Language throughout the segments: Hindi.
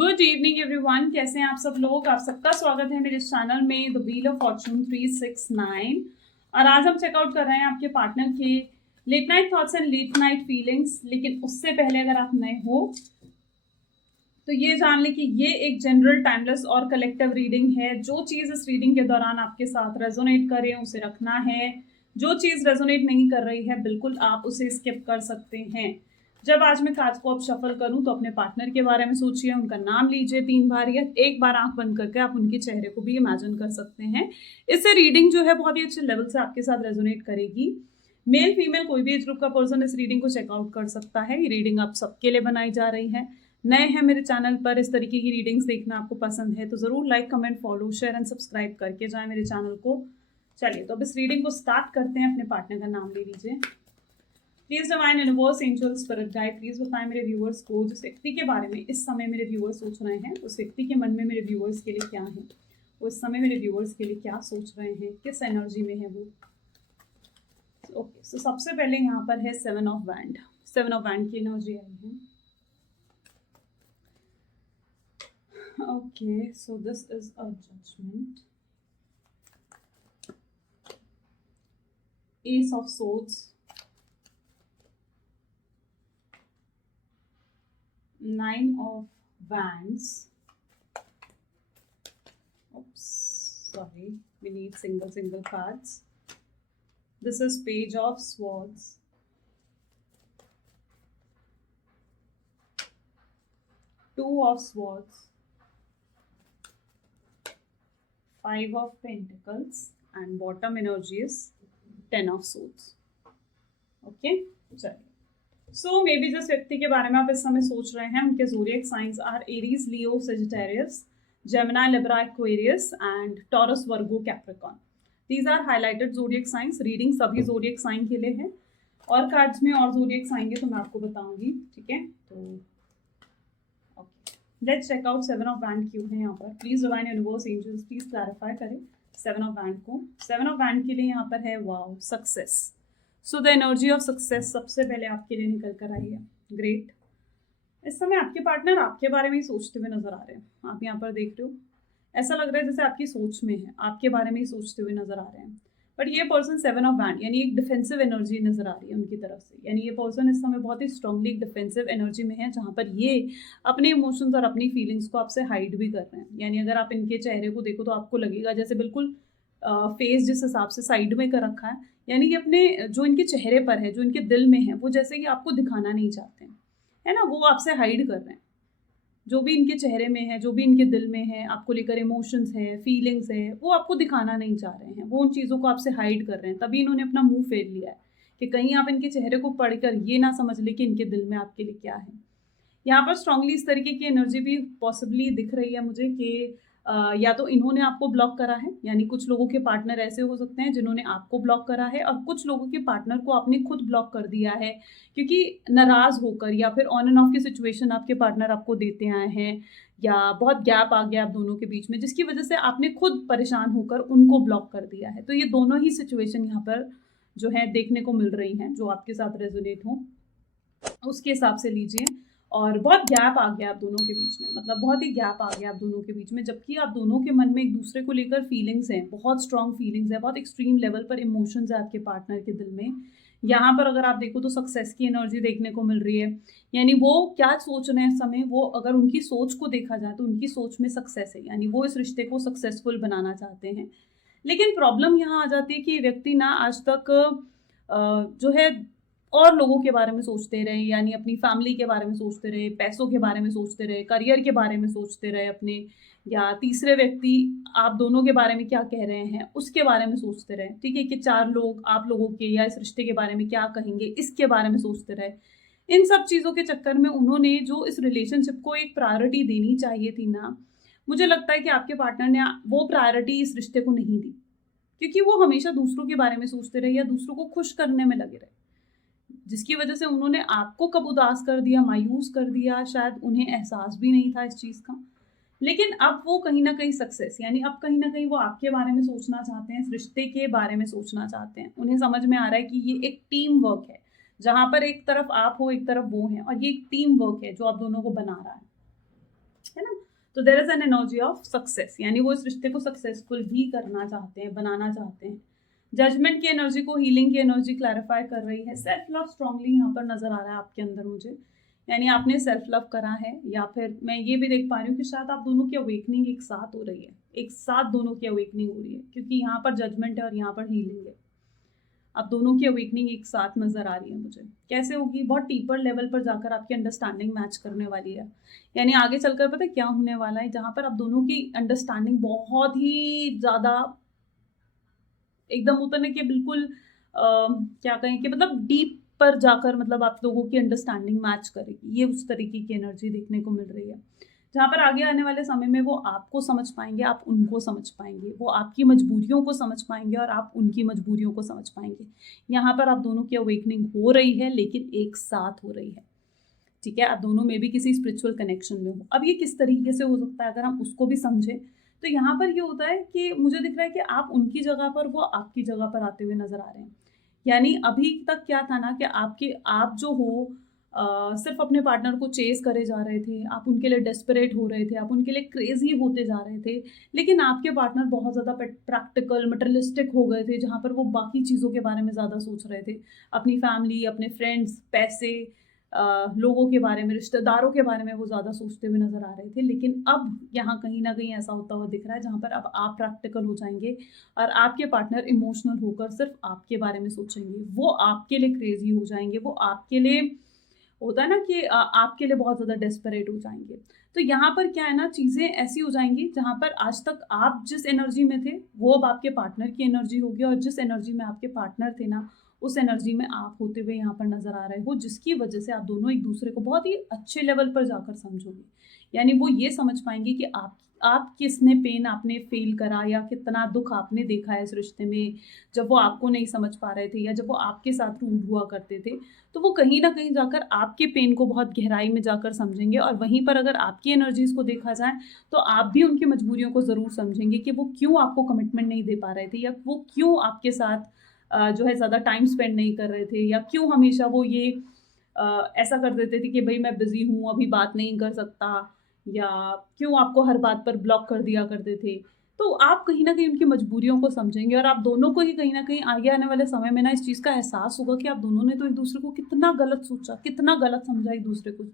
गुड इवनिंग एवरीवन, कैसे हैं आप सब लोग। आप सबका स्वागत है मेरे चैनल में द व्हील ऑफ फॉर्चून 369। और आज हम चेकआउट कर रहे हैं आपके पार्टनर के late night thoughts and late night feelings. लेकिन उससे पहले अगर आप नए हो तो ये जान लें कि ये एक जनरल टाइमलेस और कलेक्टिव रीडिंग है। जो चीज़ इस रीडिंग के दौरान आपके साथ रेजोनेट करे उसे रखना है। जो चीज़ रेजोनेट नहीं कर रही है बिल्कुल आप उसे स्किप कर सकते हैं। जब आज मैं कार्ड्स को अब शफल करूं तो अपने पार्टनर के बारे में सोचिए, उनका नाम लीजिए 3 बार या एक बार आंख बंद करके आप उनके चेहरे को भी इमेजिन कर सकते हैं। इससे रीडिंग जो है बहुत ही अच्छे लेवल से आपके साथ रेजोनेट करेगी। मेल फीमेल कोई भी एज ग्रुप का पर्सन इस रीडिंग को चेकआउट कर सकता है। ये रीडिंग आप सबके लिए बनाई जा रही है। नए हैं मेरे चैनल पर, इस तरीके की रीडिंग्स देखना आपको पसंद है तो ज़रूर like comment follow share and subscribe करके जाए मेरे चैनल को। चलिए तो अब इस रीडिंग को स्टार्ट करते हैं। अपने पार्टनर का नाम ले लीजिए। Please divine universe angel spirit guide please बताएं मेरे व्यूअर्स को जिस व्यक्ति के बारे में इस समय मेरे व्यूअर्स सोच रहे हैं, उस व्यक्ति के मन में मेरे व्यूअर्स के लिए क्या है, वो इस समय मेरे व्यूअर्स के लिए क्या सोच रहे हैं, किस एनर्जी में है वो। ओके सो सबसे पहले यहाँ पर है 7 ऑफ वैंड। 7 ऑफ वैंड की एनर्जी आई है। Okay so this is a judgement. Ace of swords, 9 of wands. Oops, sorry, we need single cards. This is page of swords. 2 of swords, 5 of pentacles, and bottom energy is 10 of swords. Okay, चलिए। सो मे बी जिस व्यक्ति के बारे में आप इस समय सोच रहे हैं उनके zodiac signs are Aries, Leo, Sagittarius, Gemini, Libra, Aquarius and Taurus, Virgo, Capricorn. These are highlighted zodiac signs. Reading सभी ज़ोडिएक साइन के लिए है और कार्ड्स में और ज़ोडिएक साइन के तो मैं आपको बताऊंगी, ठीक है। तो okay let's check out 7 of wand क्यों है यहाँ पर। Please divine universe angels please clarify करें 7 ऑफ वैंड को। 7 ऑफ वैंड के लिए यहाँ पर है wow, success. So the energy of success सबसे पहले आपके लिए निकल कर आई है। ग्रेट। इस समय आपके पार्टनर आपके बारे में ही सोचते हुए नजर आ रहे हैं। आप यहाँ पर देख रहे हो, ऐसा लग रहा है जैसे आपकी सोच में है, आपके बारे में ही सोचते हुए नजर आ रहे हैं। बट ये पर्सन 7 ऑफ वैंड यानी एक डिफेंसिव एनर्जी नजर आ रही है उनकी तरफ से। यानी ये पर्सन इस समय बहुत ही स्ट्रांगली एक डिफेंसिव एनर्जी में है, जहाँ पर ये अपने इमोशंस और अपनी फीलिंग्स को आपसे हाइड भी कर रहे हैं। यानी अगर आप इनके चेहरे को देखो तो आपको लगेगा जैसे बिल्कुल फेस जिस हिसाब से साइड में कर रखा है, यानी कि अपने जो इनके चेहरे पर है, जो इनके दिल में है, वो जैसे कि आपको दिखाना नहीं चाहते हैं, है ना, वो आपसे हाइड कर रहे हैं। जो भी इनके चेहरे में है, जो भी इनके दिल में है, आपको लेकर इमोशंस है, फीलिंग्स है, वो आपको दिखाना नहीं चाह रहे हैं। वो उन चीज़ों को आपसे हाइड कर रहे हैं। तभी इन्होंने अपना मुंह फेर लिया है कि कहीं आप इनके चेहरे को पढ़कर ये ना समझ ले कि इनके दिल में आपके लिए क्या है। यहाँ पर स्ट्रांगली इस तरीके की एनर्जी भी पॉसिबली दिख रही है मुझे कि या तो इन्होंने आपको ब्लॉक करा है, यानी कुछ लोगों के पार्टनर ऐसे हो सकते हैं जिन्होंने आपको ब्लॉक करा है, और कुछ लोगों के पार्टनर को आपने खुद ब्लॉक कर दिया है क्योंकि नाराज होकर, या फिर ऑन एंड ऑफ की सिचुएशन आपके पार्टनर आपको देते आए हैं, या बहुत गैप आ गया आप दोनों के बीच में, जिसकी वजह से आपने खुद परेशान होकर उनको ब्लॉक कर दिया है। तो ये दोनों ही सिचुएशन यहाँ पर जो है देखने को मिल रही हैं, जो आपके साथ रेजोनेट हो उसके हिसाब से लीजिए। और बहुत गैप आ गया आप दोनों के बीच में, मतलब बहुत ही गैप आ गया आप दोनों के बीच में, जबकि आप दोनों के मन में एक दूसरे को लेकर फीलिंग्स हैं, बहुत स्ट्रॉन्ग फीलिंग्स है, बहुत एक्सट्रीम लेवल पर इमोशंस है आपके पार्टनर के दिल में। यहाँ पर अगर आप देखो तो सक्सेस की एनर्जी देखने को मिल रही है। यानी वो क्या सोच रहे हैं इस समय, वो अगर उनकी सोच को देखा जाए तो उनकी सोच में सक्सेस है, यानी वो इस रिश्ते को सक्सेसफुल बनाना चाहते हैं। लेकिन प्रॉब्लम यहाँ आ जाती है कि व्यक्ति ना आज तक जो है और लोगों के बारे में सोचते रहे, यानी अपनी फैमिली के बारे में सोचते रहे, पैसों के बारे में सोचते रहे, करियर के बारे में सोचते रहे अपने, या तीसरे व्यक्ति आप दोनों के बारे में क्या कह रहे हैं उसके बारे में सोचते रहे, ठीक है, कि 4 लोग आप लोगों के या इस रिश्ते के बारे में क्या कहेंगे इसके बारे में सोचते रहे। इन सब चीज़ों के चक्कर में उन्होंने जो इस रिलेशनशिप को एक प्रायोरिटी देनी चाहिए थी ना, मुझे लगता है कि आपके पार्टनर ने वो प्रायोरिटी इस रिश्ते को नहीं दी, क्योंकि वो हमेशा दूसरों के बारे में सोचते रहे या दूसरों को खुश करने में लगे रहे, जिसकी वजह से उन्होंने आपको कब उदास कर दिया, मायूस कर दिया, शायद उन्हें एहसास भी नहीं था इस चीज़ का। लेकिन अब वो कहीं ना कहीं सक्सेस, यानी अब कहीं ना कहीं वो आपके बारे में सोचना चाहते हैं, इस रिश्ते के बारे में सोचना चाहते हैं। उन्हें समझ में आ रहा है कि ये एक टीम वर्क है, जहाँ पर एक तरफ आप हो, एक तरफ वो हैं, और ये एक टीम वर्क है जो आप दोनों को बना रहा है। है ना। तो there is an energy of success, यानी वो इस रिश्ते को सक्सेसफुल भी करना चाहते हैं, बनाना चाहते हैं। जजमेंट की एनर्जी को हीलिंग की एनर्जी क्लैरिफाई कर रही है। सेल्फ लव स्ट्रांगली यहाँ पर नजर आ रहा है आपके अंदर मुझे, यानी आपने सेल्फ लव करा है, या फिर मैं ये भी देख पा रही हूँ कि शायद आप दोनों की अवेकनिंग एक साथ हो रही है, एक साथ दोनों की अवेकनिंग हो रही है, क्योंकि यहाँ पर जजमेंट है और यहाँ पर हीलिंग है। अब दोनों की अवेकनिंग एक साथ नजर आ रही है मुझे। कैसे होगी? बहुत डीपर लेवल पर जाकर आपकी अंडरस्टैंडिंग मैच करने वाली है, यानी आगे चलकर पता है क्या होने वाला है, जहां पर आप दोनों की अंडरस्टैंडिंग बहुत ही ज्यादा एकदम होता ना कि बिल्कुल क्या कहें कि मतलब डीप पर जाकर मतलब आप लोगों की अंडरस्टैंडिंग मैच करेगी। ये उस तरीके की एनर्जी देखने को मिल रही है, जहाँ पर आगे आने वाले समय में वो आपको समझ पाएंगे, आप उनको समझ पाएंगे, वो आपकी मजबूरियों को समझ पाएंगे और आप उनकी मजबूरियों को समझ पाएंगे। यहाँ पर आप दोनों की अवेकनिंग हो रही है, लेकिन एक साथ हो रही है, ठीक है। आप दोनों में भी किसी स्पिरिचुअल कनेक्शन में हो। अब ये किस तरीके से हो सकता है, अगर हम उसको भी समझें तो यहाँ पर ये होता है कि मुझे दिख रहा है कि आप उनकी जगह पर, वो आपकी जगह पर आते हुए नजर आ रहे हैं। यानी अभी तक क्या था ना कि आप जो हो सिर्फ अपने पार्टनर को चेस करे जा रहे थे, आप उनके लिए डेस्परेट हो रहे थे, आप उनके लिए क्रेजी होते जा रहे थे, लेकिन आपके पार्टनर बहुत ज़्यादा प्रैक्टिकल मटेरियलिस्टिक हो गए थे, जहाँ पर वो बाकी चीज़ों के बारे में ज़्यादा सोच रहे थे, अपनी फैमिली, अपने फ्रेंड्स, पैसे, लोगों के बारे में, रिश्तेदारों के बारे में वो ज़्यादा सोचते हुए नज़र आ रहे थे। लेकिन अब यहाँ कहीं ना कहीं ऐसा होता हुआ दिख रहा है जहाँ पर अब आप प्रैक्टिकल हो जाएंगे और आपके पार्टनर इमोशनल होकर सिर्फ आपके बारे में सोचेंगे, वो आपके लिए क्रेजी हो जाएंगे, वो आपके लिए होता है ना कि आपके लिए बहुत ज़्यादा डेस्परेट हो जाएंगे। तो यहाँ पर क्या है ना, चीज़ें ऐसी हो जाएंगी जहाँ पर आज तक आप जिस एनर्जी में थे वो अब आपके पार्टनर की एनर्जी होगी, और जिस एनर्जी में आपके पार्टनर थे ना उस एनर्जी में आप होते हुए यहाँ पर नजर आ रहे हो, जिसकी वजह से आप दोनों एक दूसरे को बहुत ही अच्छे लेवल पर जाकर समझोगे। यानी वो ये समझ पाएंगे कि आप किसने पेन आपने फील करा, या कितना दुख आपने देखा है इस रिश्ते में, जब वो आपको नहीं समझ पा रहे थे या जब वो आपके साथ रूड हुआ करते थे। तो वो कहीं ना कहीं जाकर आपके पेन को बहुत गहराई में जाकर समझेंगे, और वहीं पर अगर आपकी एनर्जीज को देखा जाए तो आप भी उनकी मजबूरियों को ज़रूर समझेंगे कि वो क्यों आपको कमिटमेंट नहीं दे पा रहे थे, या वो क्यों आपके साथ जो है ज़्यादा टाइम स्पेंड नहीं कर रहे थे, या क्यों हमेशा वो ये ऐसा कर देते थे कि भाई मैं बिजी हूँ, अभी बात नहीं कर सकता, या क्यों आपको हर बात पर ब्लॉक कर दिया करते थे। तो आप कहीं न कहीं उनकी मजबूरियों को समझेंगे, और आप दोनों को ही कहीं न कहीं आगे आने वाले समय में ना इस चीज़ का एहसास होगा कि आप दोनों ने तो एक-दूसरे को कितना गलत सोचा, कितना गलत समझा एक-दूसरे को।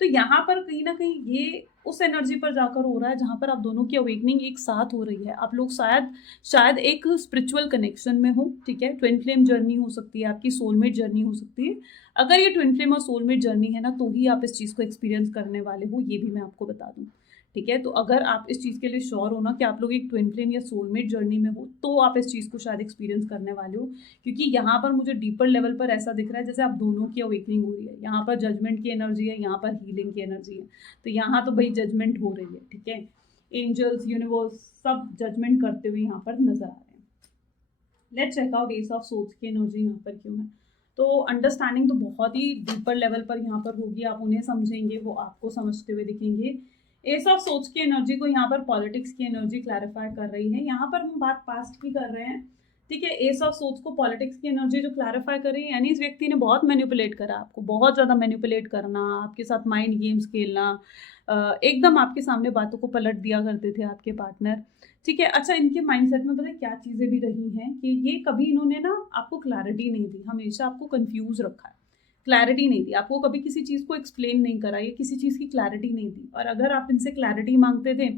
तो यहाँ पर कहीं न कहीं ये उस एनर्जी पर जाकर हो रहा है जहाँ पर आप दोनों की अवेकनिंग एक साथ हो रही है। आप लोग शायद एक स्पिरिचुअल कनेक्शन में हो, ठीक है? ट्विन फ्लेम जर्नी हो सकती है, आपकी सोलमेट जर्नी हो सकती है। अगर ये ट्विन फ्लेम और सोलमेट जर्नी है ना, तो ही आप इस चीज़ को एक्सपीरियंस करने वाले हो, ये भी मैं आपको बता दूँ। ठीक है? तो अगर आप इस चीज़ के लिए श्योर हो ना कि आप लोग एक ट्विन फ्लेम या सोलमेट जर्नी में हो, तो आप इस चीज़ को शायद एक्सपीरियंस करने वाले हो। क्योंकि यहाँ पर मुझे डीपर लेवल पर ऐसा दिख रहा है जैसे आप दोनों की अवेकनिंग हो रही है। यहाँ पर जजमेंट की एनर्जी है, यहाँ पर हीलिंग की एनर्जी है। तो यहाँ तो भाई जजमेंट हो रही है, ठीक है? एंजल्स, यूनिवर्स सब जजमेंट करते हुए यहाँ पर नजर आ रहे हैं। Let's check out ace of swords की एनर्जी यहाँ पर क्यों है। तो अंडरस्टैंडिंग तो बहुत ही डीपर लेवल पर यहाँ पर होगी, आप उन्हें समझेंगे, वो आपको समझते हुए दिखेंगे। एस ऑफ सोच की एनर्जी को यहाँ पर पॉलिटिक्स की एनर्जी क्लैरिफाई कर रही है। यहाँ पर हम बात पास्ट की कर रहे हैं, ठीक है? एस ऑफ सोच को पॉलिटिक्स की एनर्जी जो क्लैरिफाई कर रही है, यानी इस व्यक्ति ने बहुत मैनिपुलेट करा आपको, बहुत ज़्यादा मैनिपुलेट करना, आपके साथ माइंड गेम्स खेलना, एकदम आपके सामने बातों को पलट दिया करते थे आपके पार्टनर, ठीक है? अच्छा, इनके माइंडसेट में पता है क्या चीज़ें भी रही हैं कि ये कभी इन्होंने ना आपको क्लैरिटी नहीं दी, हमेशा आपको कंफ्यूज रखा है, क्लैरिटी नहीं दी, आपको कभी किसी चीज़ को एक्सप्लेन नहीं करा, ये किसी चीज़ की क्लैरिटी नहीं दी। और अगर आप इनसे क्लैरिटी मांगते थे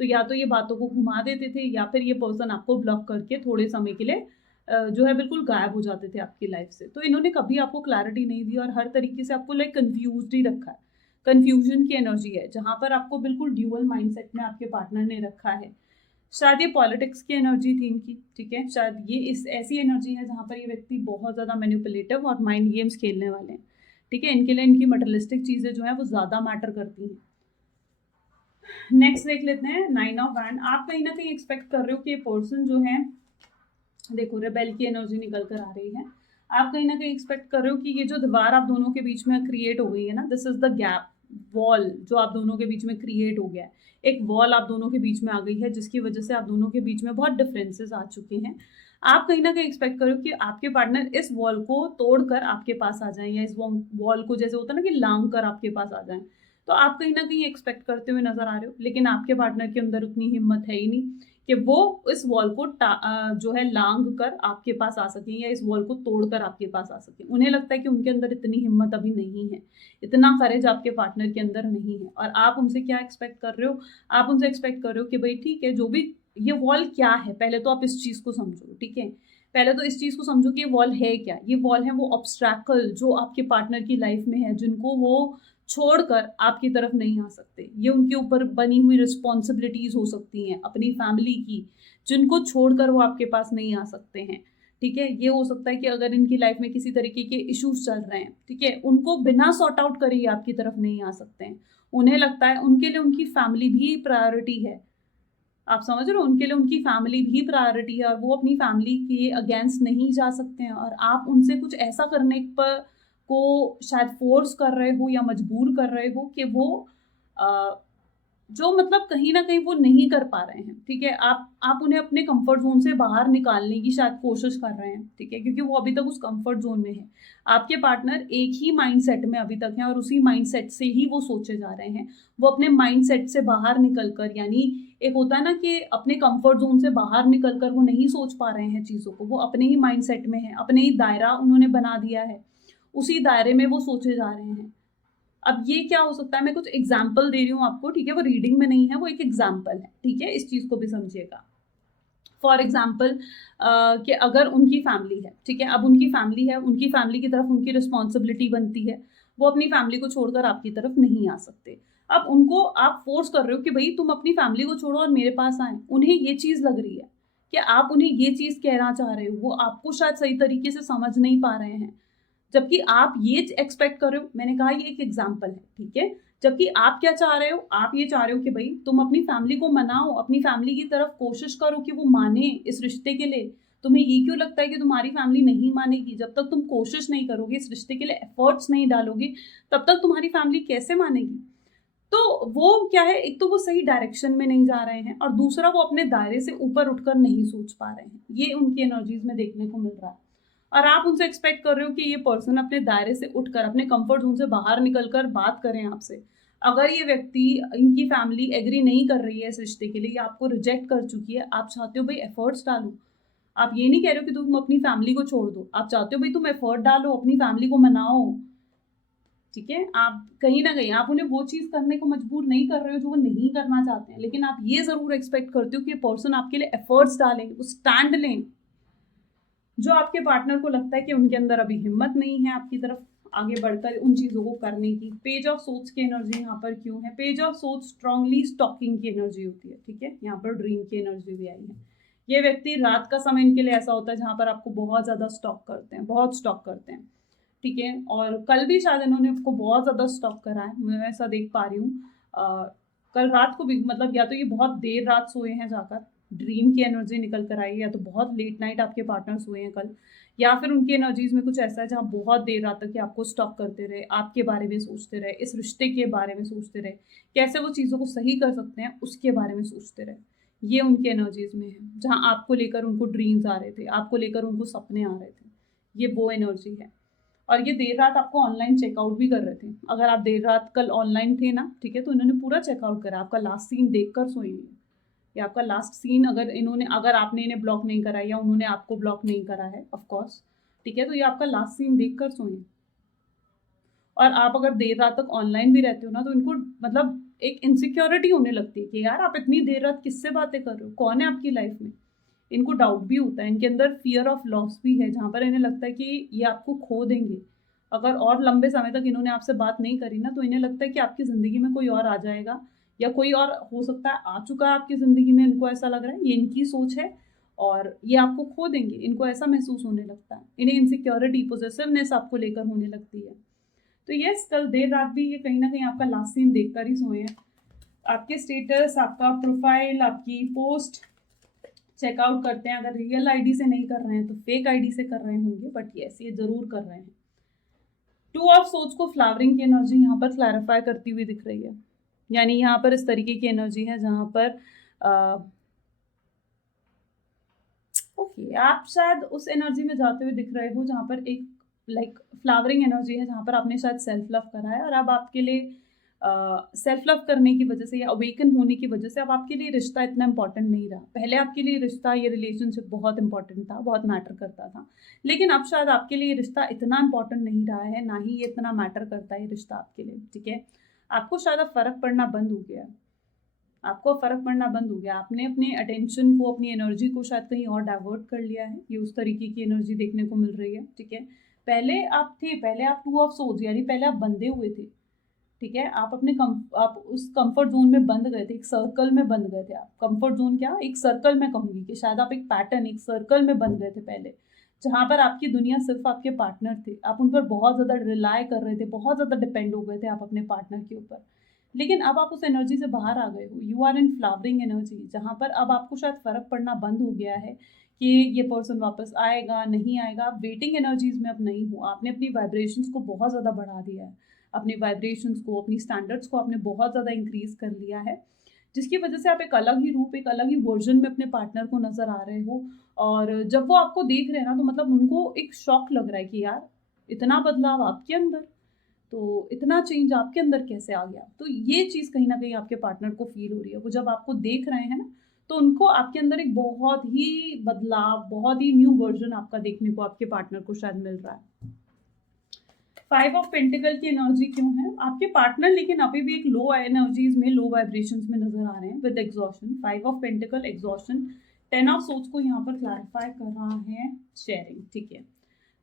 तो या तो ये बातों को घुमा देते थे, या फिर ये पर्सन आपको ब्लॉक करके थोड़े समय के लिए जो है बिल्कुल गायब हो जाते थे आपकी लाइफ से। तो इन्होंने कभी आपको क्लैरिटी नहीं दी और हर तरीके से आपको लाइक कंफ्यूज्ड ही रखा है। कंफ्यूजन की एनर्जी है जहाँ पर आपको बिल्कुल ड्यूअल माइंडसेट में आपके पार्टनर ने रखा है। शायद ये पॉलिटिक्स की एनर्जी थी इनकी, ठीक है? शायद ये इस ऐसी एनर्जी है जहाँ पर ये व्यक्ति बहुत ज़्यादा मैनिपुलेटिव और माइंड गेम्स खेलने वाले हैं, ठीक है? इनके लिए इनकी मटेरियलिस्टिक चीज़ें जो है वो ज़्यादा मैटर करती हैं। नेक्स्ट देख लेते हैं 9 ऑफ वैंड। आप कहीं ना कहीं एक्सपेक्ट कर रहे हो कि ये पर्सन जो है, देखो रेबेल की एनर्जी निकल कर आ रही है। आप कहीं ना कहीं एक्सपेक्ट कर रहे हो कि ये जो दीवार आप दोनों के बीच में क्रिएट हो गई है ना, this is the gap, wall जो आप दोनों के बीच में क्रिएट हो गया है, एक वॉल आप दोनों के बीच में आ गई है, जिसकी वजह से आप दोनों के बीच में बहुत डिफरेंसेस आ चुके हैं। आप कहीं ना कहीं एक्सपेक्ट करो कि आपके पार्टनर इस वॉल को तोड़कर आपके पास आ जाए, या इस वॉल को जैसे होता है ना कि लांग कर आपके पास आ जाए। तो आप कहीं ना कहीं एक्सपेक्ट करते हुए नजर आ रहे हो, लेकिन आपके पार्टनर के अंदर उतनी हिम्मत है ही नहीं कि वो इस वॉल को जो है लांग कर आपके पास आ सकें या इस वॉल को तोड़कर आपके पास आ सकें। उन्हें लगता है कि उनके अंदर इतनी हिम्मत अभी नहीं है, इतना करेज आपके पार्टनर के अंदर नहीं है। और आप उनसे क्या एक्सपेक्ट कर रहे हो? आप उनसे एक्सपेक्ट कर रहे हो कि भाई ठीक है, जो भी ये वॉल क्या है, पहले तो आप इस चीज को समझो, ठीक है, पहले तो इस चीज को समझो कि ये वॉल है क्या। ये वॉल है वो ऑब्स्ट्रैकल जो आपके पार्टनर की लाइफ में है, जिनको वो छोड़कर आपकी तरफ नहीं आ सकते। ये उनके ऊपर बनी हुई रिस्पॉन्सिबिलिटीज हो सकती हैं अपनी फैमिली की, जिनको छोड़कर वो आपके पास नहीं आ सकते हैं। ठीक है, ये हो सकता है कि अगर इनकी लाइफ में किसी तरीके के इश्यूज चल रहे हैं, ठीक है, उनको बिना सॉर्ट आउट करे आपकी तरफ नहीं आ सकते हैं। उन्हें लगता है उनके लिए उनकी फैमिली भी प्रायोरिटी है। आप समझ रहे हो, उनके लिए उनकी फैमिली भी प्रायोरिटी है और वो अपनी फैमिली के अगेंस्ट नहीं जा सकते हैं। और आप उनसे कुछ ऐसा करने पर को शायद फोर्स कर रहे हो या मजबूर कर रहे हो कि वो जो मतलब कहीं ना कहीं वो नहीं कर पा रहे हैं। ठीक है, आप उन्हें अपने कंफर्ट जोन से बाहर निकालने की शायद कोशिश कर रहे हैं। ठीक है, क्योंकि वो अभी तक उस कंफर्ट जोन में है। आपके पार्टनर एक ही माइंडसेट में अभी तक हैं और उसी माइंडसेट से ही वो सोचे जा रहे हैं। वो अपने माइंडसेट से बाहर निकलकर, यानी एक होता है ना कि अपने कंफर्ट जोन से बाहर निकलकर वो नहीं सोच पा रहे हैं चीज़ों को, वो अपने ही माइंडसेट में है, अपने ही दायरा उन्होंने बना दिया है, उसी दायरे में वो सोचे जा रहे हैं। अब ये क्या हो सकता है, मैं कुछ एग्जाम्पल दे रही हूँ आपको, ठीक है, वो रीडिंग में नहीं है, वो एक एग्जाम्पल है, ठीक है, इस चीज को भी समझिएगा। फॉर एग्जाम्पल कि अगर उनकी फैमिली है, ठीक है, अब उनकी फैमिली है, उनकी फैमिली की तरफ उनकी रिस्पॉन्सिबिलिटी बनती है, वो अपनी फैमिली को छोड़कर आपकी तरफ नहीं आ सकते। अब उनको आप फोर्स कर रहे हो कि भाई तुम अपनी फैमिली को छोड़ो और मेरे पास आए। उन्हें ये चीज लग रही है कि आप उन्हें ये चीज कहना चाह रहे हो, वो आपको शायद सही तरीके से समझ नहीं पा रहे हैं, जबकि आप ये एक्सपेक्ट कर रहे हो। मैंने कहा ये एक एग्जाम्पल है, ठीक है, जबकि आप क्या चाह रहे हो, आप ये चाह रहे हो कि भाई तुम अपनी फैमिली को मनाओ, अपनी फैमिली की तरफ कोशिश करो कि वो माने इस रिश्ते के लिए। तुम्हें ये क्यों लगता है कि तुम्हारी फैमिली नहीं मानेगी? जब तक तुम कोशिश नहीं करोगे, इस रिश्ते के लिए एफर्ट्स नहीं डालोगे, तब तक तुम्हारी फैमिली कैसे मानेगी? तो वो क्या है, एक तो वो सही डायरेक्शन में नहीं जा रहे हैं और दूसरा वो अपने दायरे से ऊपर उठकर नहीं सोच पा रहे हैं। ये उनकी एनर्जीज में देखने को मिल रहा है। और आप उनसे एक्सपेक्ट कर रहे हो कि ये पर्सन अपने दायरे से उठकर, अपने कंफर्ट जोन से बाहर निकलकर बात करें आपसे। अगर ये व्यक्ति, इनकी फैमिली एग्री नहीं कर रही है इस रिश्ते के लिए या आपको रिजेक्ट कर चुकी है, आप चाहते हो भाई एफर्ट्स डालो। आप ये नहीं कह रहे हो कि तुम अपनी फैमिली को छोड़ दो, आप चाहते हो भाई तुम एफर्ट डालो, अपनी फैमिली को मनाओ। ठीक है, आप कहीं ना कहीं आप उन्हें वो चीज करने को मजबूर नहीं कर रहे हो जो वो नहीं करना चाहते हैं, लेकिन आप ये जरूर एक्सपेक्ट करते हो कि पर्सन आपके लिए एफर्ट्स डालें, वो स्टैंड लें। जो आपके पार्टनर को लगता है कि उनके अंदर अभी हिम्मत नहीं है आपकी तरफ आगे बढ़कर उन चीजों को करने की। पेज ऑफ सोच की एनर्जी यहाँ पर क्यों है? पेज ऑफ सोच स्ट्रांगली स्टॉकिंग की एनर्जी होती है, ठीक है, यहाँ पर ड्रीम की एनर्जी भी आई है। ये व्यक्ति रात का समय इनके लिए ऐसा होता है जहां पर आपको बहुत ज्यादा स्टॉक करते हैं, बहुत स्टॉक करते हैं, ठीक है, और कल भी शायद इन्होंने आपको बहुत ज्यादा स्टॉक करा है, मैं ऐसा देख पा रही हूँ। कल रात को भी, मतलब या तो ये बहुत देर रात सोए हैं जाकर, ड्रीम की एनर्जी निकल कर आई है, या तो बहुत लेट नाइट आपके पार्टनर सोए हैं कल, या फिर उनकी एनर्जीज में कुछ ऐसा है जहाँ बहुत देर रात तक आपको स्टॉक करते रहे, आपके बारे में सोचते रहे, इस रिश्ते के बारे में सोचते रहे, कैसे वो चीज़ों को सही कर सकते हैं उसके बारे में सोचते रहे। ये उनकी एनर्जीज में है, जहाँ आपको लेकर उनको ड्रीम्स आ रहे थे, आपको लेकर उनको सपने आ रहे थे, ये वो एनर्जी है। और ये देर रात आपको ऑनलाइन चेकआउट भी कर रहे थे। अगर आप देर रात कल ऑनलाइन थे ना, ठीक है, तो इन्होंने पूरा चेकआउट करा, आपका लास्ट सीन देखकर सोई है, या आपका लास्ट सीन अगर आपने इन्हें ब्लॉक नहीं करा या उन्होंने आपको ब्लॉक नहीं करा है, ऑफ कोर्स, ठीक है, तो ये आपका लास्ट सीन देखकर सोए। और आप अगर देर रात तक ऑनलाइन भी रहते हो ना, तो इनको मतलब एक इनसिक्योरिटी होने लगती है कि यार आप इतनी देर रात किससे बातें कर रहे हो, कौन है आपकी लाइफ में। इनको डाउट भी होता है, इनके अंदर फियर ऑफ लॉस भी है, जहाँ पर इन्हें लगता है कि ये आपको खो देंगे। अगर और लंबे समय तक इन्होंने आपसे बात नहीं करी ना, तो इन्हें लगता है कि आपकी ज़िंदगी में कोई और आ जाएगा, या कोई और हो सकता है आ चुका है आपकी ज़िंदगी में, इनको ऐसा लग रहा है, ये इनकी सोच है और ये आपको खो देंगे, इनको ऐसा महसूस होने लगता है। इन्हें इनसिक्योरिटी, पोजेसिवनेस आपको लेकर होने लगती है। तो यस, कल देर रात भी ये कहीं ना कहीं आपका लास्ट सीन देखकर ही सोए हैं। आपके स्टेटस, आपका प्रोफाइल, आपकी पोस्ट चेकआउट करते हैं। अगर रियल आईडी से नहीं कर रहे हैं तो फेक आईडी से कर रहे होंगे, बट यस, ये जरूर कर रहे हैं। टू ऑफ सोच को फ्लावरिंग की एनर्जी यहाँ पर क्लैरिफाई करती हुई दिख रही है, यानी यहाँ पर इस तरीके की एनर्जी है जहाँ पर ओके, आप शायद उस एनर्जी में जाते हुए दिख रहे हो जहाँ पर एक फ्लावरिंग एनर्जी है, जहाँ पर आपने शायद सेल्फ लव करा है और अब आपके लिए सेल्फ लव करने की वजह से या अवेकन होने की वजह से अब आपके लिए रिश्ता इतना इंपॉर्टेंट नहीं रहा। पहले आपके लिए रिश्ता, ये रिलेशनशिप बहुत इंपॉर्टेंट था, बहुत मैटर करता था, लेकिन अब शायद आपके लिए रिश्ता इतना इंपॉर्टेंट नहीं रहा है, ना ही ये इतना मैटर करता है ये रिश्ता आपके लिए, ठीक है। आपको शायद अब फर्क पड़ना बंद हो गया, आपको फर्क पड़ना बंद हो गया। आपने अपने अटेंशन को, अपनी एनर्जी को शायद कहीं और डाइवर्ट कर लिया है, ये उस तरीके की एनर्जी देखने को मिल रही है, ठीक है। पहले आप टू ऑफ सोर्ड्स, यानी पहले आप बंधे हुए थे, ठीक है। आप आप उस कंफर्ट जोन में बंध गए थे, एक सर्कल में बंध गए थे आप। कंफर्ट जोन क्या, एक सर्कल में कहूंगी कि शायद आप एक पैटर्न, एक सर्कल में बंध गए थे पहले, जहां पर आपकी दुनिया सिर्फ आपके पार्टनर थे। आप उन पर बहुत ज्यादा रिलाय कर रहे थे, बहुत ज्यादा डिपेंड हो गए थे आप अपने पार्टनर के ऊपर। लेकिन अब आप उस एनर्जी से बाहर आ गए हो, you are in flowering energy, जहां पर अब आपको शायद फर्क पड़ना बंद हो गया है कि ये पर्सन वापस आएगा नहीं आएगा। आप वेटिंग एनर्जीज में अब नहीं हो, आपने अपनी वाइब्रेशंस को बहुत ज़्यादा बढ़ा दिया है, अपनी वाइब्रेशंस को, अपनी स्टैंडर्ड्स को आपने बहुत ज़्यादा इंक्रीज कर लिया है, जिसकी वजह से आप एक अलग ही रूप, एक अलग ही वर्जन में अपने पार्टनर को नज़र आ रहे हो। और जब वो आपको देख रहे हैं ना, तो मतलब उनको एक शॉक लग रहा है कि यार इतना बदलाव आपके अंदर, तो इतना चेंज आपके अंदर कैसे आ गया। तो ये चीज़ कहीं ना कहीं आपके पार्टनर को फील हो रही है। वो जब आपको देख रहे हैं ना, तो उनको आपके अंदर एक बहुत ही बदलाव, बहुत ही न्यू वर्जन आपका देखने को आपके पार्टनर को शायद मिल रहा है। 5 ऑफ पेंटिकल की एनर्जी क्यों है आपके पार्टनर, लेकिन अभी भी एक लो एनर्जीज में, लो वाइब्रेशंस में नजर आ रहे हैं with exhaustion. 5 of pentacle, exhaustion. 10 of सोच को यहाँ पर क्लैरिफाई कर रहा है शेयरिंग, ठीक है।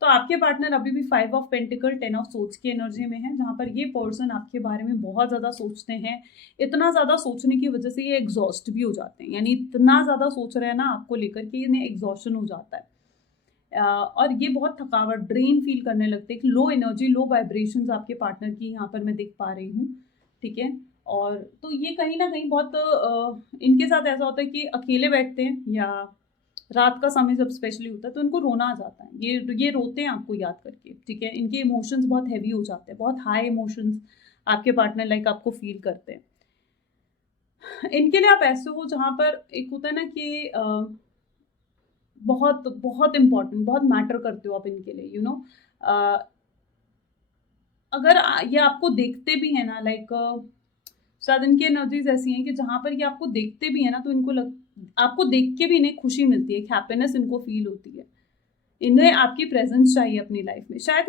तो आपके पार्टनर अभी भी 5 ऑफ पेंटिकल, 10 ऑफ सोच की एनर्जी में है, जहाँ पर ये पर्सन आपके बारे में बहुत ज़्यादा सोचते हैं। इतना ज़्यादा सोचने की वजह से ये एग्जॉस्ट भी हो जाते हैं, यानी इतना ज़्यादा सोच रहे हैं ना आपको लेकर के इन्हें एग्जॉशन हो जाता है। और ये बहुत थकावट, ड्रेन फील करने लगते हैं। लो एनर्जी, लो वाइब्रेशंस आपके पार्टनर की यहाँ पर मैं देख पा रही हूँ, ठीक है। और तो ये कहीं ना कहीं बहुत इनके साथ ऐसा होता है कि अकेले बैठते हैं या रात का समय जब स्पेशली होता है तो इनको रोना आ जाता है, ये रोते हैं आपको याद करके, ठीक है। इनके इमोशंस बहुत हैवी हो जाते हैं, बहुत हाई इमोशंस आपके पार्टनर लाइक आपको फील करते हैं। इनके लिए आप ऐसे हो जहाँ पर एक होता है ना कि बहुत बहुत इंपॉर्टेंट, बहुत मैटर करते हो आप इनके लिए, यू नो। अगर ये आपको देखते भी है ना, लाइक शायद इनकी एनर्जीज ऐसी हैं कि जहाँ पर ये आपको देखते भी है ना, तो आपको देख के भी इन्हें खुशी मिलती है, एक हैप्पीनेस इनको फील होती है। इन्हें आपकी प्रेजेंस चाहिए अपनी लाइफ में। शायद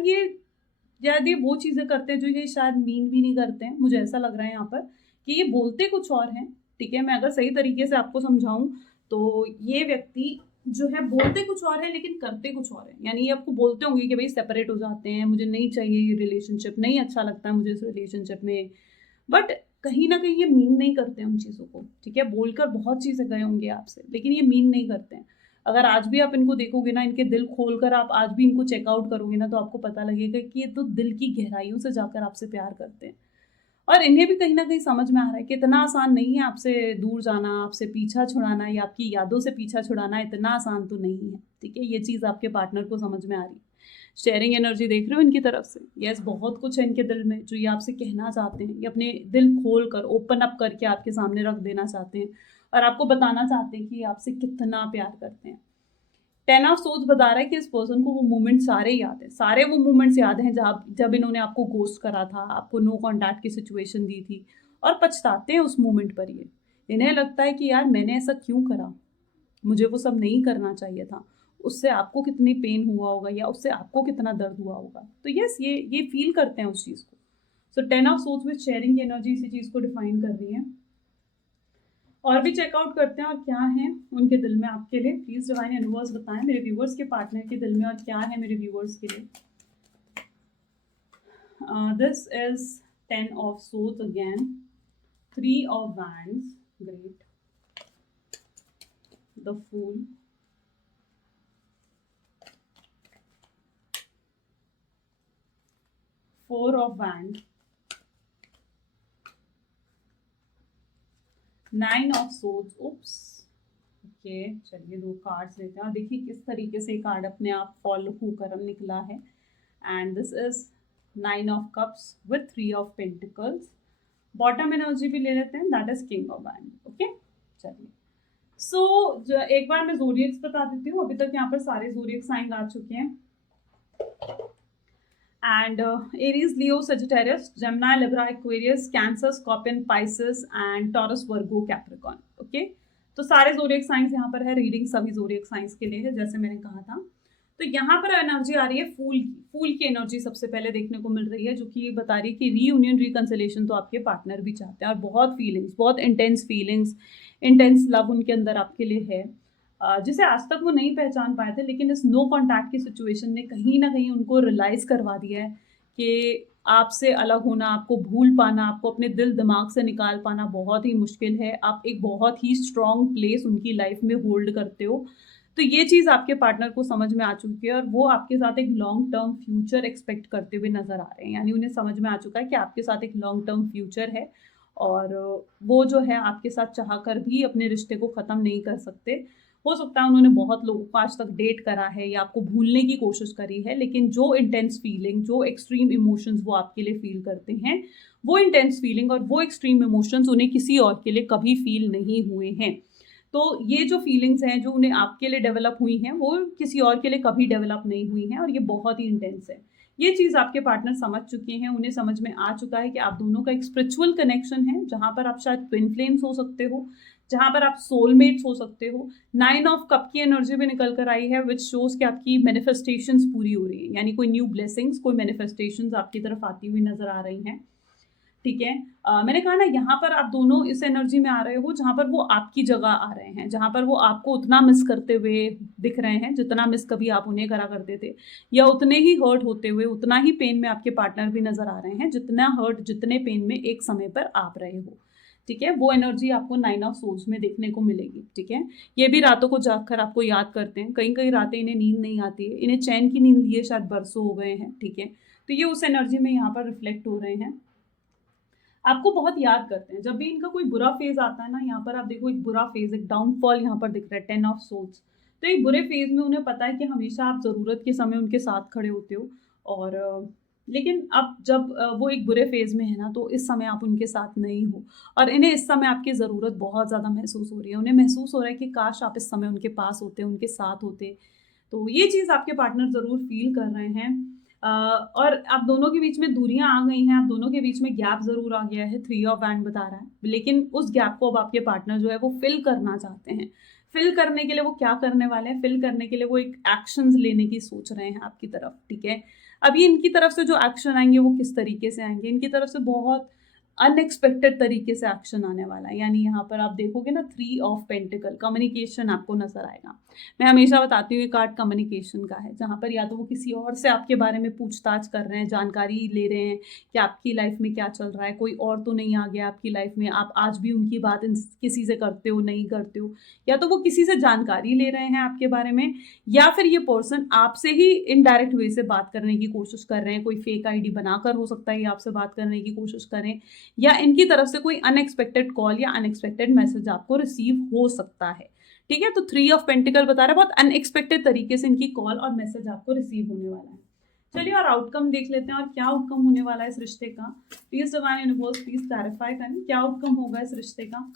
ये वो चीज़ें करते हैं जो ये शायद मीन भी नहीं करते हैं, मुझे ऐसा लग रहा है यहाँ पर कि ये बोलते कुछ और हैं, ठीक है। मैं अगर सही तरीके से आपको समझाऊं तो ये व्यक्ति जो है बोलते कुछ और है लेकिन करते कुछ और है। यानी ये आपको बोलते होंगे कि भाई सेपरेट हो जाते हैं, मुझे नहीं चाहिए ये रिलेशनशिप, नहीं अच्छा लगता है मुझे इस रिलेशनशिप में, बट कहीं ना कहीं ये मीन नहीं करते हैं उन चीज़ों को, ठीक है। बोलकर बहुत चीज़ें गए होंगे आपसे, लेकिन ये मीन नहीं करते हैं। अगर आज भी आप इनको देखोगे ना, इनके दिल खोलकर आप आज भी इनको चेकआउट करोगे ना, तो आपको पता लगेगा कि ये तो दिल की गहराइयों से जाकर आपसे प्यार करते हैं। और इन्हें भी कहीं ना कहीं समझ में आ रहा है कि इतना आसान नहीं है आपसे दूर जाना, आपसे पीछा छुड़ाना या आपकी यादों से पीछा छुड़ाना इतना आसान तो नहीं है, ठीक है। ये चीज़ आपके पार्टनर को समझ में आ रही है। शेयरिंग एनर्जी देख रहे हो इनकी तरफ से, यस, बहुत कुछ है इनके दिल में जो ये आपसे कहना चाहते हैं। ये अपने दिल खोल कर, ओपन अप करके आपके सामने रख देना चाहते हैं और आपको बताना चाहते हैं कि आपसे कितना प्यार करते हैं। 10 ऑफ सोच बता रहा है कि इस पर्सन को वो मोमेंट सारे याद है, सारे वो मोमेंट्स याद हैं जब इन्होंने आपको घोस्ट करा था, आपको नो कॉन्टैक्ट की सिचुएशन दी थी, और पछताते हैं उस मोमेंट पर। ये इन्हें लगता है कि यार मैंने ऐसा क्यों करा, मुझे वो सब नहीं करना चाहिए था, उससे आपको कितनी पेन हुआ होगा या उससे आपको कितना दर्द हुआ होगा। तो यस, ये फील करते हैं उस चीज़ को। सो 10 ऑफ सोच विद शेयरिंग की एनर्जी इसी चीज़ को डिफाइन कर रही है। और भी चेकआउट करते हैं और क्या है उनके दिल में आपके लिए। प्लीज डिवाइन यूनिवर्स बताएं मेरे व्यूवर्स के पार्टनर के दिल में और क्या है मेरे व्यूवर्स के लिए। This is 10 of swords again, 3 of wands, great, the fool, four of wand, 9 of swords, oops, okay. चलिए 2 कार्ड्स लेते हैं और देखिए किस तरीके से कार्ड अपने आप फॉलो होकर निकला है। And this is 9 of cups with 3 of pentacles. Bottom energy भी ले लेते हैं, that is king of wand, okay. चलिए सो एक बार मैं ज़ोडिएक्स बता देती हूँ। अभी तक यहाँ पर सारे ज़ोडिएक साइन आ चुके हैं and Aries, Leo, Sagittarius, Gemini, Libra, Aquarius, cancer, scorpion, Pisces and Taurus, Virgo, Capricorn. Okay, तो सारे ज़ोडिएक साइंस यहाँ पर है, रीडिंग सभी ज़ोडिएक साइंस के लिए है जैसे मैंने कहा था। तो यहाँ पर एनर्जी आ रही है फूल की, फूल की एनर्जी सबसे पहले देखने को मिल रही है, जो कि ये बता रही है कि रीयूनियन, रिकंसिलेशन तो आपके पार्टनर भी चाहते हैं और बहुत फीलिंग्स, बहुत इंटेंस फीलिंग्स, इंटेंस लव उनके अंदर आपके लिए है, जिसे आज तक वो नहीं पहचान पाए थे, लेकिन इस नो कॉन्टैक्ट की सिचुएशन ने कहीं ना कहीं उनको रियलाइज करवा दिया है कि आपसे अलग होना, आपको भूल पाना, आपको अपने दिल दिमाग से निकाल पाना बहुत ही मुश्किल है। आप एक बहुत ही स्ट्रॉन्ग प्लेस उनकी लाइफ में होल्ड करते हो। तो ये चीज़ आपके पार्टनर को समझ में आ चुकी है और वो आपके साथ एक लॉन्ग टर्म फ्यूचर एक्सपेक्ट करते हुए नजर आ रहे हैं। यानी उन्हें समझ में आ चुका है कि आपके साथ एक लॉन्ग टर्म फ्यूचर है और वो जो है आपके साथ चाह कर भी अपने रिश्ते को ख़त्म नहीं कर सकते। हो सकता है उन्होंने बहुत लोगों को आज तक डेट करा है या आपको भूलने की कोशिश करी है, लेकिन जो इंटेंस फीलिंग, जो एक्सट्रीम इमोशंस वो आपके लिए फील करते हैं, वो इंटेंस फीलिंग और वो एक्सट्रीम इमोशंस उन्हें किसी और के लिए कभी फील नहीं हुए हैं। तो ये जो फीलिंग्स हैं जो उन्हें आपके लिए डेवलप हुई हैं, वो किसी और के लिए कभी डेवलप नहीं हुई हैं और ये बहुत ही इंटेंस है। ये चीज़ आपके पार्टनर समझ चुके हैं, उन्हें समझ में आ चुका है कि आप दोनों का एक स्पिरिचुअल कनेक्शन है, जहाँ पर आप शायद ट्विन फ्लेम्स हो सकते हो, जहाँ पर आप सोलमेट्स हो सकते हो। 9 ऑफ कप की एनर्जी भी निकल कर आई है, विच शोज कि आपकी मैनिफेस्टेशंस पूरी हो रही है, यानी कोई न्यू ब्लेसिंग्स, कोई मैनिफेस्टेशंस आपकी तरफ आती हुई नजर आ रही हैं। ठीक है, मैंने कहा ना, यहाँ पर आप दोनों इस एनर्जी में आ रहे हो जहाँ पर वो आपकी जगह आ रहे हैं, जहाँ पर वो आपको उतना मिस करते हुए दिख रहे हैं जितना मिस कभी आप उन्हें करा करते थे, या उतने ही हर्ट होते हुए, उतना ही पेन में आपके पार्टनर भी नजर आ रहे हैं जितना हर्ट, जितने पेन में एक समय पर आप रहे हो। ठीक है, वो एनर्जी आपको 9 ऑफ सोल्स में देखने को मिलेगी। ठीक है, ये भी रातों को जाग कर आपको याद करते हैं, कई कई रातें इन्हें नींद नहीं आती है, इन्हें चैन की नींद लिए शायद बरसों हो गए हैं। ठीक है, तो ये उस एनर्जी में यहाँ पर रिफ्लेक्ट हो रहे हैं, आपको बहुत याद करते हैं। जब भी इनका कोई बुरा फेज आता है ना, यहाँ पर आप देखो एक बुरा फेज, एक डाउनफॉल यहाँ पर दिख रहा है, 10 ऑफ सोल्स। तो एक बुरे फेज में उन्हें पता है कि हमेशा आप ज़रूरत के समय उनके साथ खड़े होते हो, और लेकिन अब जब वो एक बुरे फेज में है ना, तो इस समय आप उनके साथ नहीं हो और इन्हें इस समय आपकी ज़रूरत बहुत ज़्यादा महसूस हो रही है। उन्हें महसूस हो रहा है कि काश आप इस समय उनके पास होते, उनके साथ होते। तो ये चीज़ आपके पार्टनर ज़रूर फील कर रहे हैं। और आप दोनों के बीच में दूरियां आ गई हैं, आप दोनों के बीच में गैप ज़रूर आ गया है, 3 ऑफ वैंड बता रहा है, लेकिन उस गैप को अब आपके पार्टनर जो है वो फिल करना चाहते हैं। फिल करने के लिए वो क्या करने वाले हैं? फिल करने के लिए वो एक एक्शंस लेने की सोच रहे हैं आपकी तरफ। ठीक है, अभी इनकी तरफ से जो एक्शन आएंगे वो किस तरीके से आएंगे? इनकी तरफ से बहुत अनएक्सपेक्टेड तरीके से एक्शन आने वाला है। यानी यहाँ पर आप देखोगे ना, 3 ऑफ पेंटिकल, कम्युनिकेशन आपको नजर आएगा। मैं हमेशा बताती हूँ ये कार्ड कम्युनिकेशन का है, जहाँ पर या तो वो किसी और से आपके बारे में पूछताछ कर रहे हैं, जानकारी ले रहे हैं कि आपकी लाइफ में क्या चल रहा है, कोई और तो नहीं आ गया आपकी लाइफ में, आप आज भी उनकी बात किसी से करते हो, नहीं करते हो, या तो वो किसी से जानकारी ले रहे हैं आपके बारे में, या फिर ये पर्सन आपसे ही इनडायरेक्ट वे से बात करने की कोशिश कर रहे हैं। कोई फेक आईडी बनाकर हो सकता है ये आपसे बात करने की कोशिश करें, या इनकी तरफ से कोई अनएक्सपेक्टेड कॉल या अनएक्सपेक्टेड मैसेज आपको रिसीव हो सकता है। ठीक है, तो 3 ऑफ पेंटिकल बता रहा है बहुत अनएक्सपेक्टेड तरीके से इनकी कॉल और मैसेज आपको रिसीव होने वाला है। चलिए और आउटकम देख लेते हैं, और क्या आउटकम होने वाला है इस रिश्ते का। Please divine universe please clarify करें क्या आउटकम होगा इस रिश्ते का।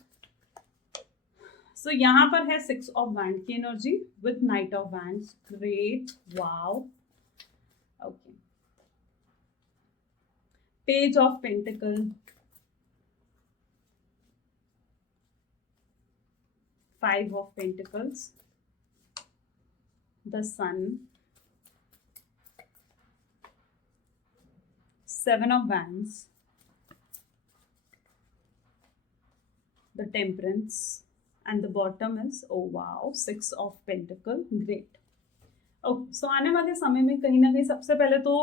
सो यहाँ पर है 6 ऑफ वैंड की energy with night of wands. Great, wow, okay. Page of pentacle, 5 of Pentacles, the Sun, 7 of Wands, the Temperance, and the bottom is, oh wow, 6 of Pentacle. Great. Okay, सो आने वाले समय में कहीं ना कहीं सबसे पहले तो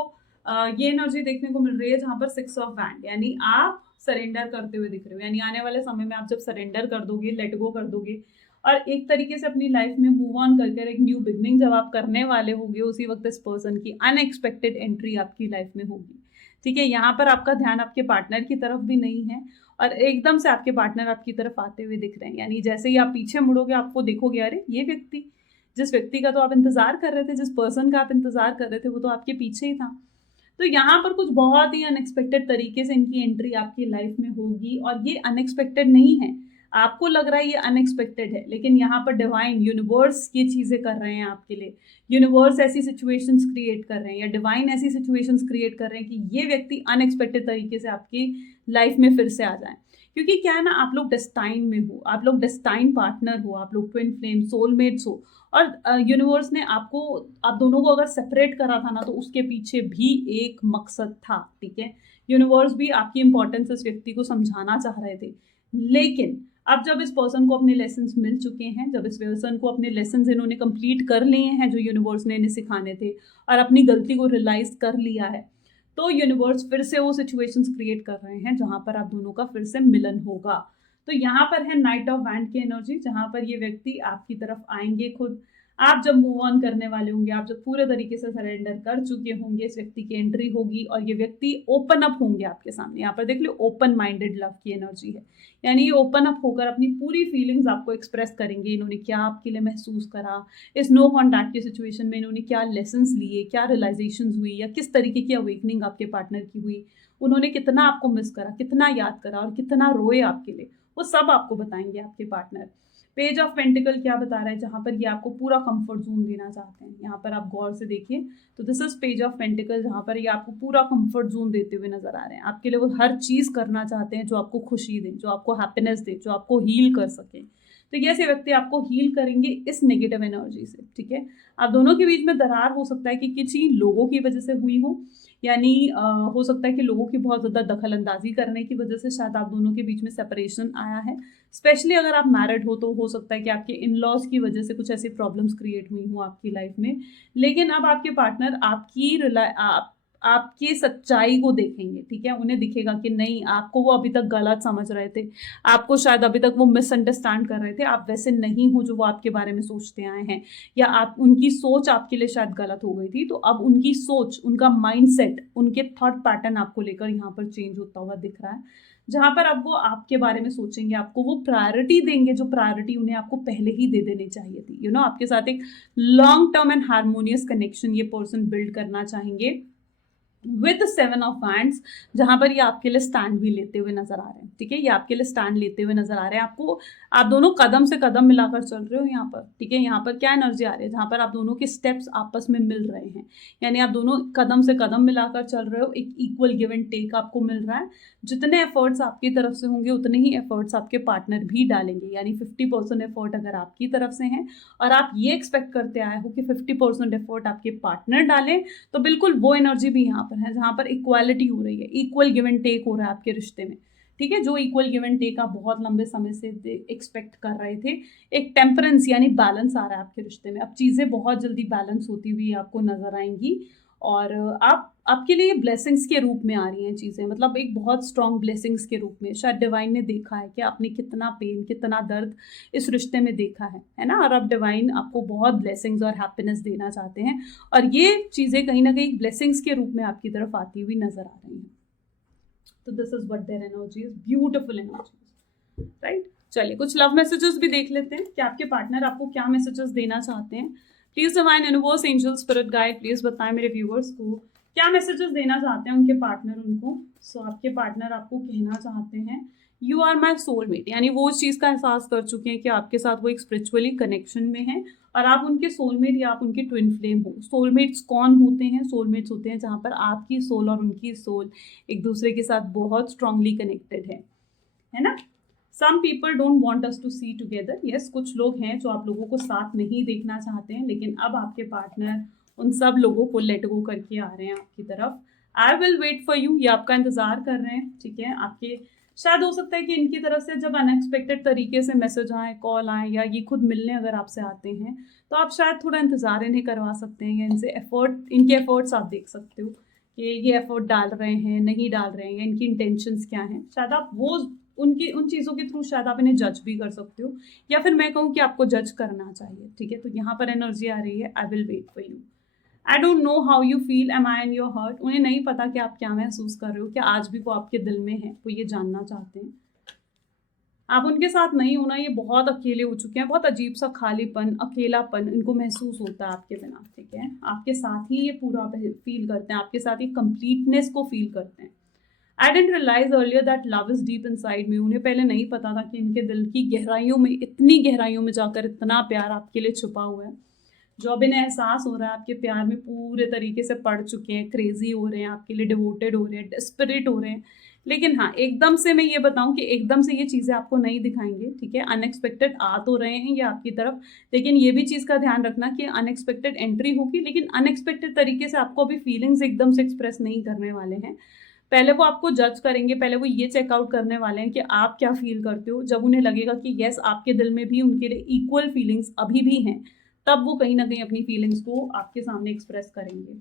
ये एनर्जी देखने को मिल रही है जहाँ पर 6 ऑफ वैंड, यानी आप सरेंडर करते हुए दिख रहे हो। यानी आने वाले समय में आप जब सरेंडर कर दोगे, लेट गो कर दोगे और एक तरीके से अपनी लाइफ में मूव ऑन करके एक न्यू बिगनिंग जब आप करने वाले होगे, उसी वक्त इस पर्सन की अनएक्सपेक्टेड एंट्री आपकी लाइफ में होगी। ठीक है, यहाँ पर आपका ध्यान आपके पार्टनर की तरफ भी नहीं है और एकदम से आपके पार्टनर आपकी तरफ आते हुए दिख रहे हैं। यानी जैसे ही आप पीछे मुड़ोगे आपको देखोगे, अरे ये व्यक्ति, जिस व्यक्ति का तो आप इंतजार कर रहे थे, जिस पर्सन का आप इंतजार कर रहे थे, वो तो आपके पीछे ही था। तो यहाँ पर कुछ बहुत ही अनएक्सपेक्टेड तरीके से इनकी एंट्री आपकी लाइफ में होगी, और ये अनएक्सपेक्टेड नहीं है, आपको लग रहा है ये अनएक्सपेक्टेड है, लेकिन यहाँ पर डिवाइन यूनिवर्स ये चीज़ें कर रहे हैं आपके लिए। यूनिवर्स ऐसी सिचुएशंस क्रिएट कर रहे हैं या डिवाइन ऐसी सिचुएशंस क्रिएट कर रहे हैं कि ये व्यक्ति अनएक्सपेक्टेड तरीके से आपकी लाइफ में फिर से आ जाए। क्योंकि क्या है ना, आप लोग डेस्टाइन में हो, आप लोग डेस्टाइन पार्टनर हो, आप लोग ट्विन फ्लेम सोलमेट्स हो, और यूनिवर्स ने आपको, आप दोनों को अगर सेपरेट करा था ना, तो उसके पीछे भी एक मकसद था, ठीक है। यूनिवर्स भी आपकी इंपॉर्टेंस इस व्यक्ति को समझाना चाह रहे थे, लेकिन अब जब इस पर्सन को अपने लेसन्स मिल चुके हैं, जब इस पर्सन को अपने लेसन्स इन्होंने कंप्लीट कर लिए हैं जो यूनिवर्स ने इन्हें सिखाने थे, और अपनी गलती को रियलाइज कर लिया है, तो यूनिवर्स फिर से वो सिचुएशंस क्रिएट कर रहे हैं जहां पर आप दोनों का फिर से मिलन होगा। तो यहाँ पर है नाइट ऑफ वैंड की एनर्जी, जहां पर ये व्यक्ति आपकी तरफ आएंगे खुद। आप जब मूव ऑन करने वाले होंगे, आप जब पूरे तरीके से सरेंडर कर चुके होंगे, इस व्यक्ति की एंट्री होगी और ये व्यक्ति ओपन अप होंगे आपके सामने। यहाँ पर देख लो, ओपन माइंडेड लव की एनर्जी है, यानी ये ओपन अप होकर अपनी पूरी फीलिंग्स आपको एक्सप्रेस करेंगे। इन्होंने क्या आपके लिए महसूस करा, इस नो कॉन्टैक्ट की सिचुएशन में इन्होंने क्या लेसन्स लिए, क्या रियलाइजेशंस हुई, या किस तरीके की अवेकनिंग आपके पार्टनर की हुई, उन्होंने कितना आपको मिस करा, कितना याद करा और कितना रोए आपके लिए, वो सब आपको बताएंगे आपके पार्टनर। पेज ऑफ पेंटिकल क्या बता रहा है, जहां पर ये आपको पूरा कंफर्ट जोन देना चाहते हैं। यहाँ पर आप गौर से देखिए, तो this is page of pentacle, जहां पर ये आपको पूरा कंफर्ट जोन देते हुए नजर आ रहे हैं। आपके लिए वो हर चीज करना चाहते हैं जो आपको खुशी दे, जो आपको हैप्पीनेस दे, जो आपको हील कर सके। तो ये ऐसे व्यक्ति आपको हील करेंगे इस नेगेटिव एनर्जी से, ठीक है। आप दोनों के बीच में दरार हो सकता है कि किसी लोगों की वजह से हुई हो, यानी हो सकता है कि लोगों की बहुत ज़्यादा दखल अंदाजी करने की वजह से शायद आप दोनों के बीच में सेपरेशन आया है। स्पेशली अगर आप मैरिड हो तो हो सकता है कि आपके इन लॉज की वजह से कुछ ऐसी प्रॉब्लम्स क्रिएट हुई हों आपकी लाइफ में। लेकिन अब आपके पार्टनर आपकी सच्चाई को देखेंगे, ठीक है। उन्हें दिखेगा कि नहीं, आपको वो अभी तक गलत समझ रहे थे, आपको शायद अभी तक वो मिसअंडरस्टैंड कर रहे थे, आप वैसे नहीं हो जो वो आपके बारे में सोचते आए हैं, या आप उनकी सोच आपके लिए शायद गलत हो गई थी। तो अब उनकी सोच, उनका माइंडसेट, उनके थॉट पैटर्न आपको लेकर यहाँ पर चेंज होता हुआ दिख रहा है, जहां पर अब वो आपके बारे में सोचेंगे, आपको वो प्रायोरिटी देंगे जो प्रायोरिटी उन्हें आपको पहले ही दे देनी चाहिए थी। यू नो, आपके साथ एक long term and harmonious connection ये पर्सन बिल्ड करना चाहेंगे विद 7 ऑफ वैंड्स, जहां पर ये आपके लिए स्टैंड भी लेते हुए नजर आ रहे हैं, ठीक है। ये आपके लिए स्टैंड लेते हुए नजर आ रहे हैं। आपको, आप दोनों कदम से कदम मिलाकर चल रहे हो यहाँ पर, ठीक है। यहाँ पर क्या एनर्जी आ रही है, जहां पर आप दोनों के स्टेप्स आपस में मिल रहे हैं, यानी आप दोनों कदम से कदम मिलाकर चल रहे हो, एक इक्वल गिव एंड टेक आपको मिल रहा है। जितने एफर्ट्स आपकी तरफ से होंगे उतने ही एफर्ट्स आपके पार्टनर भी डालेंगे, यानी 50% एफर्ट अगर आपकी तरफ से हैं और आप ये एक्सपेक्ट करते आए हो कि 50% एफर्ट आपके पार्टनर डालें, तो बिल्कुल वो एनर्जी भी यहाँ पर है, जहाँ पर इक्वालिटी हो रही है, इक्वल गिव एंड टेक हो रहा है आपके रिश्ते में, ठीक है। जो इक्वल गिव एंड टेक आप बहुत लंबे समय से एक्सपेक्ट कर रहे थे, एक टेम्परेंस यानी बैलेंस आ रहा है आपके रिश्ते में। अब चीज़ें बहुत जल्दी बैलेंस होती हुई आपको नजर आएंगी, और आपके लिए ब्लेसिंग्स के रूप में आ रही हैं चीज़ें, मतलब एक बहुत स्ट्रॉन्ग ब्लेसिंग्स के रूप में। शायद डिवाइन ने देखा है कि आपने कितना पेन, कितना दर्द इस रिश्ते में देखा है ना, और अब डिवाइन आपको बहुत ब्लेसिंग्स और हैप्पीनेस देना चाहते हैं, और ये चीज़ें कहीं ना कहीं ब्लेसिंग्स के रूप में आपकी तरफ आती हुई नजर आ रही हैं। तो this is what their energy is, beautiful energy, right. चलिए कुछ लव मैसेजेस भी देख लेते हैं कि आपके पार्टनर आपको क्या मैसेजेस देना चाहते हैं। Please divine universe angel spirit guide please बताएं मेरे व्यूअर्स को क्या मैसेजेस देना चाहते हैं उनके पार्टनर उनको। सो आपके पार्टनर आपको कहना चाहते हैं यू आर माई सोलमेट, यानी वो उस चीज़ का एहसास कर चुके हैं कि आपके साथ वो एक स्पिरिचुअली कनेक्शन में है और आप उनके सोलमेट या आप उनके ट्विन फ्लेम हो। सोलमेट्स कौन होते हैं? सोलमेट्स होते हैं जहाँ पर आपकी सोल और उनकी सोल एक दूसरे के साथ बहुत स्ट्रांगली कनेक्टेड है ना। Some people don't want us to see together, yes, कुछ लोग हैं जो आप लोगों को साथ नहीं देखना चाहते हैं, लेकिन अब आपके पार्टनर उन सब लोगों को लेट गो करके आ रहे हैं आपकी तरफ। I will wait for you, ये आपका इंतजार कर रहे हैं, ठीक है। आपके शायद हो सकता है कि इनकी तरफ से जब अनएक्सपेक्टेड तरीके से मैसेज आए, कॉल आए, या ये खुद मिलने अगर आपसे आते हैं तो आप शायद थोड़ा इंतजार इन्हें करवा सकते हैं, या इनसे इनके एफर्ट्स आप देख सकते हो कि ये एफर्ट डाल रहे हैं, नहीं डाल रहे हैं, या इनकी इंटेंशंस क्या हैं। शायद आप वो उन चीज़ों के थ्रू शायद आप इन्हें जज भी कर सकते हो, या फिर मैं कहूँ कि आपको जज करना चाहिए, ठीक है। तो यहाँ पर एनर्जी आ रही है I will wait for you. I don't know how you feel, am I in your heart. उन्हें नहीं पता कि आप क्या महसूस कर रहे हो, क्या आज भी वो आपके दिल में है, वो ये जानना चाहते हैं। आप उनके साथ नहीं होना, ये बहुत अकेले हो चुके हैं, बहुत अजीब सा खालीपन, अकेलापन इनको महसूस होता है आपके बिना, ठीक है। आपके साथ ही ये पूरा फील करते हैं, आपके साथ ही कंप्लीटनेस को फील करते हैं। I didn't realise earlier that love is deep inside me. उन्हें पहले नहीं पता था कि इनके दिल की गहराइयों में, इतनी गहराइयों में जाकर इतना प्यार आपके लिए छुपा हुआ है। जो अब इन्हें एहसास हो रहा है आपके प्यार में, पूरे तरीके से पड़ चुके हैं, क्रेजी हो रहे हैं, आपके लिए डिवोटेड हो रहे हैं, डेस्परेट हो रहे हैं। लेकिन हाँ, एकदम से मैं ये बताऊं कि एकदम से ये चीज़ें आपको नहीं दिखाएंगे, ठीक है। अनएक्सपेक्टेड आ तो रहे हैं ये आपकी तरफ, लेकिन ये भी चीज़ का ध्यान रखना कि अनएक्सपेक्टेड एंट्री होगी, लेकिन अनएक्सपेक्टेड तरीके से आपको अभी फीलिंग्स एकदम से एक्सप्रेस नहीं करने वाले हैं। पहले वो आपको जज करेंगे, पहले वो ये चेकआउट करने वाले हैं कि आप क्या फील करते हो। जब उन्हें लगेगा कि यस, आपके दिल में भी उनके लिए इक्वल फीलिंग्स अभी भी हैं, तब वो कहीं ना कहीं अपनी फीलिंग्स को आपके सामने एक्सप्रेस करेंगे।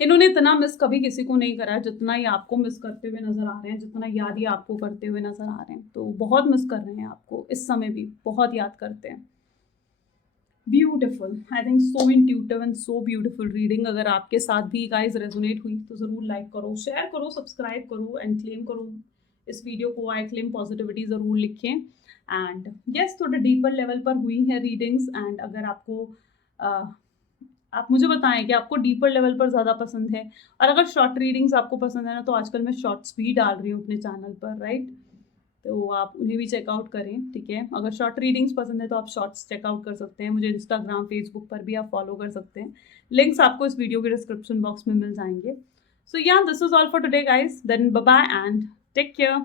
इन्होंने इतना मिस कभी किसी को नहीं करा है जितना ये आपको मिस करते हुए नजर आ रहे हैं, जितना याद ये आपको करते हुए नजर आ रहे हैं। तो बहुत मिस कर रहे हैं आपको, इस समय भी बहुत याद करते हैं। Beautiful, I think so intuitive and so beautiful reading. अगर आपके साथ भी गाइस रेजोनेट हुई तो ज़रूर लाइक करो, शेयर करो, सब्सक्राइब करो एंड क्लेम करो इस वीडियो को। आई क्लेम पॉजिटिविटी ज़रूर लिखें। एंड यस, थोड़े डीपर लेवल पर हुई हैं रीडिंग्स। एंड अगर आपको आप मुझे बताएं कि आपको डीपर लेवल पर ज़्यादा पसंद है, और अगर शॉर्ट रीडिंग्स आपको पसंद है ना, तो आजकल मैं शॉर्ट्स भी डाल रही हूँ अपने चैनल पर, राइट। तो आप उन्हें भी चेकआउट करें, ठीक है। अगर शॉर्ट रीडिंग्स पसंद है तो आप शॉर्ट्स चेकआउट कर सकते हैं। मुझे इंस्टाग्राम, फेसबुक पर भी आप फॉलो कर सकते हैं। लिंक्स आपको इस वीडियो के डिस्क्रिप्शन बॉक्स में मिल जाएंगे। So yeah, this is all for today guys, then bye bye and take care.